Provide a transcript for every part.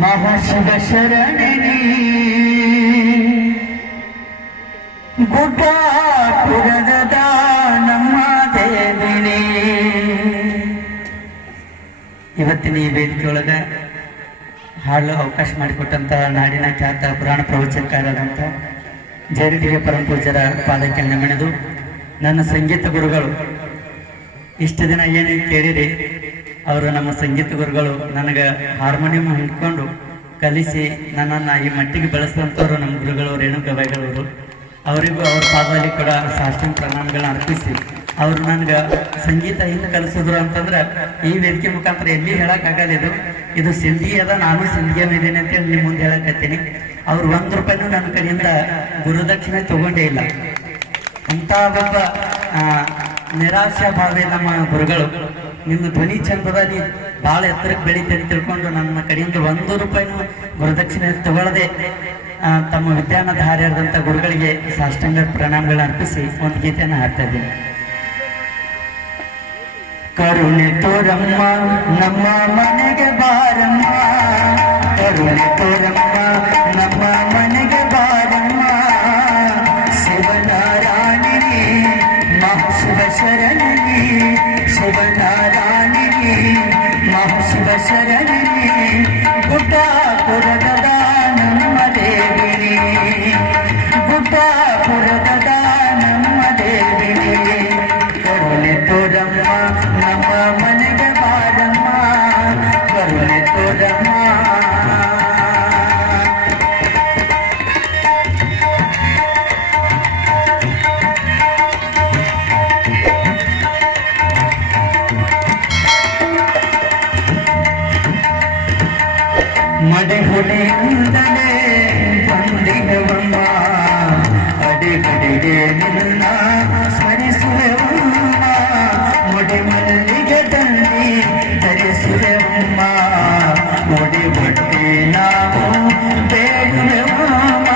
ಮಹಾಶಿವ ಶರಣಿ. ಗುಡ್ಡಾಪುರದ ನಮ್ಮ ದೇವಿನಿ. ಇವತ್ತಿನ ಈ ವೇದಿಕೆಯೊಳಗ ಹಾಡಲು ಅವಕಾಶ ಮಾಡಿಕೊಟ್ಟಂತ ನಾಡಿನ ಖ್ಯಾತ ಪುರಾಣ ಪ್ರವಚನಕಾರರಾದಂಥ ಜೈರಟಿಗೆ ಪರಮ ಪೂಜ್ಯರ ಪಾದಕ್ಕೆ ನಮಣದು ನನ್ನ ಸಂಗೀತ ಗುರುಗಳು ಇಷ್ಟು ದಿನ ಏನು ಕೇಳಿರಿ, ಅವರು ನಮ್ಮ ಸಂಗೀತ ಗುರುಗಳು ನನಗೆ ಹಾರ್ಮೋನಿಯಂ ಹಿಡ್ಕೊಂಡು ಕಲಿಸಿ ನನ್ನನ್ನು ಈ ಮಟ್ಟಿಗೆ ಬೆಳೆಸಿದಂಥವ್ರು ನಮ್ಮ ಗುರುಗಳು ರೇಣು ಬೈಗಳವರು ಅವರಿಗೂ ಅವ್ರ ಪಾದಲ್ಲಿ ಕೂಡ ಸಾಷ್ಟಾಂಗ ಪ್ರಣಾಮಗಳನ್ನ ಅರ್ಪಿಸಿ. ಅವರು ನನಗೆ ಸಂಗೀತ ಹಿಂದೆ ಕಲಿಸಿದ್ರು ಅಂತಂದ್ರೆ ಈ ವೇದಿಕೆ ಮುಖಾಂತರ ಎಲ್ಲಿ ಹೇಳೋಕ್ಕಾಗಲ್ಲ ಇದು. ಇದು ಸಿಂಧಿ ಅದ, ನಾನು ಸಿಂಧಿಯ ಮೇಲೇನೆ ಅಂತ ನಿಮ್ಮ ಮುಂದೆ ಹೇಳಕತ್ತೀನಿ. ಅವ್ರು ಒಂದ್ ರೂಪಾಯಿನೂ ನನ್ನ ಕಡೆಯಿಂದ ಗುರುದಕ್ಷಿಣೆ ತಗೊಂಡೇ ಇಲ್ಲ. ಅಂತ ಒಬ್ಬ ಆ, ನಿರಾಶಾಭಾವಿ ನಮ್ಮ ಗುರುಗಳು ನಿಮ್ಮ ಧ್ವನಿ ಚಂದದ ನೀ ಬಹಳ ಎತ್ತರಕ್ಕೆ ಬೆಳೀತೆ ತಿಳ್ಕೊಂಡು ನನ್ನ ಕಡೆಯಿಂದ ಒಂದು ರೂಪಾಯಿನೂ ಗುರುದಕ್ಷಿಣೆ ತಗೊಳ್ಳದೆ ತಮ್ಮ ವಿದ್ಯಾನಧಾರ್ಯರಾದಂಥ ಗುರುಗಳಿಗೆ ಸಾಷ್ಟಾಂಗ ಪ್ರಣಾಮಗಳನ್ನ ಅರ್ಪಿಸಿ ಒಂದು ಗೀತೆಯನ್ನು ಹಾಡ್ತಾ ಇದ್ದೀನಿ. ಕರುಣೆ ತೋರಮ್ಮ ನಮ್ಮ ಮನೆಗೆ ಬಾರಮ್ಮ ಕರುಣೆ ತೋರಮ್ಮ. శరణి శివనారాయణి మహాశివ శరణి. ಮಡೆ ಹೊಡೆಯಿಂದಲೇ ಬಂದಿರುವಮ್ಮ ಅಡೆಗಡೆಗೆ ನಿನ್ನ ಸ್ಮರಿಸುವೆವಮ್ಮ ಮುಡಿ ಮಲ್ಲಿಗೆ ತಂದಿ ಧರಿಸುವೆವಮ್ಮ ಮುಡಿ ಬಟ್ಟೆ ನಾವು ಬೇಡುವೆವಮ್ಮ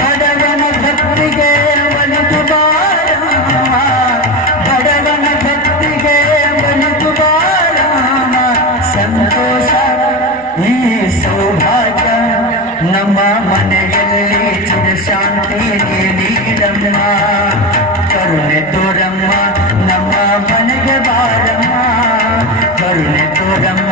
ಬಡವನ ಭಕ್ತಿಗೆ ಒಲಿದು ಬಾರಮ್ಮ ಬಡವನ ಭಕ್ತಿಗೆ ಒಲಿದು ಬಾರಮ್ಮ ಸಂತೋಷ ಈ ಸೌಭಾಗ್ಯ ನಮ್ಮ ಮನೆಯಲ್ಲಿ ಚಿರ ಶಾಂತಿ ನೀಡಮ್ಮ ಕರುಣೆ ತೋರಮ್ಮ ನಮ್ಮ ಮನೆಗೆ ಬಾರಮ್ಮ. ಕರುಣೆ ತೋರಮ್ಮ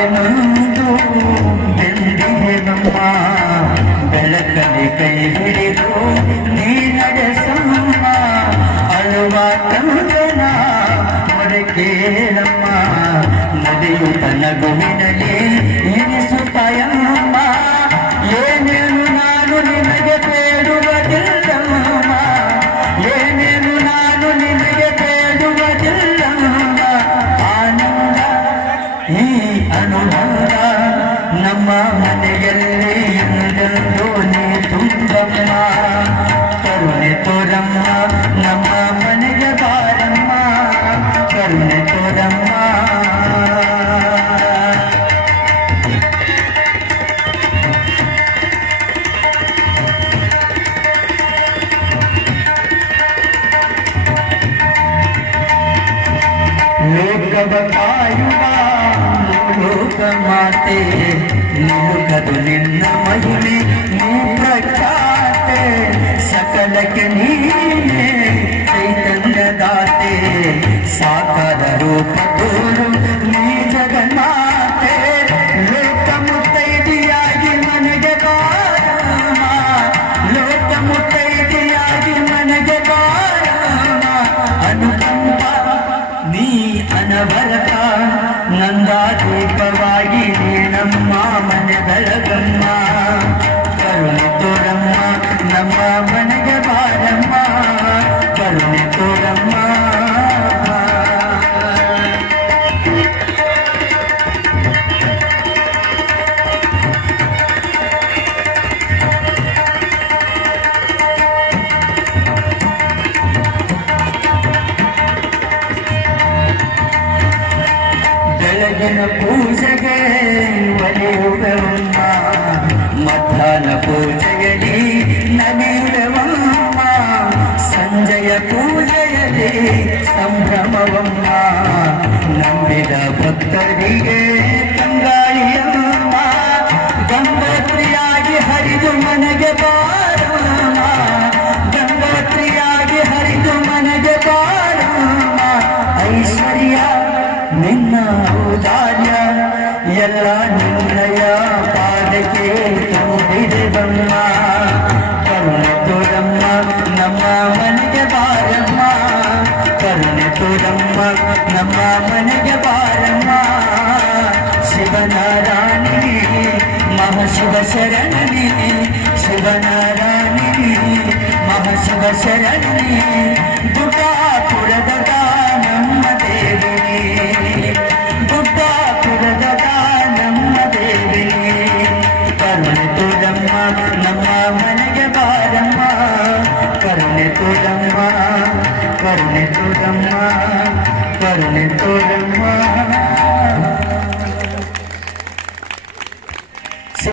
ಬಾಳವೆನೊಂದು ಎಂದಿಗೆ ನಮ್ಮ ಬೆಳಕನೆ ಕೈ ಹಿಡಿದು ನೀ ನಡೆಸಮ್ಮ. ಅಳುವ ಕಂದನ ಮೊರಕೇಳಮ್ಮ ನದಿಯುತ್ತ ನಗುವಿನಲ್ಲಿ ಎನಿಸುತ್ತಾಯಮ್ಮ. ಲೋಕ ಮಾತೆ ಲೋಕದು ನಿನ್ನ ಮಹಿಮೆ ನೀ ಪ್ರಖ್ಯಾತೆ ಸಕಲಕ್ಕೆ ನೀನೆ ಚೈತನ್ಯದಾತೆ ಸಾಕಾರ ರೂಪ ಭಕ್ತರಿಗೆ ಕಂಗಾಳಿಯಮ್ಮ ಗಂಗೋತ್ರಿಯಾಗಿ ಹರಿದು ಮನೆಗೆ ಬಾರಮ್ಮ, ಗಂಗೋತ್ರಿಯಾಗಿ ಹರಿದು ಮನೆಗೆ ಬಾರಮ್ಮ. ಐಶ್ವರ್ಯ, ನಿನ್ನ ಔದಾರ್ಯ, ಎಲ್ಲ ನಿನ್ನಯ ಪಾದಕ್ಕೆ ತುಂಬಿದೆ ಬಮ್ಮ ಕರುಣೆ ತೋರಮ್ಮ, ನಮ್ಮ ಮನೆಗೆ ಬಾರಮ್ಮ. ಕರುಣೆ ತೋರಮ್ಮ, ನಮ್ಮ ಮನೆಗೆ ಶಿವನಾರಾಯಣಿ ಮಹಾಶಿವ ಶರಣಿ ಶಿವನಾರಾಯಣಿ ಮಹಾಶಿವ ಶರಣಿ ದುರ್ಗಾಪುರದ ನಮ್ಮ ದೇವಿನಿ ದುರ್ಗಾಪುರದ ನಮ್ಮ ದೇವಿನಿ ಕರುಣೆ ತೋರಮ್ಮ ನಮ್ಮ ಮನೆಗೆ ಬಾರಮ್ಮ ಕರುಣೆ ತೋರಮ್ಮ ಕರುಣೆ ತೋರಮ್ಮ ಕರುಣೆ ತೋರಮ್ಮ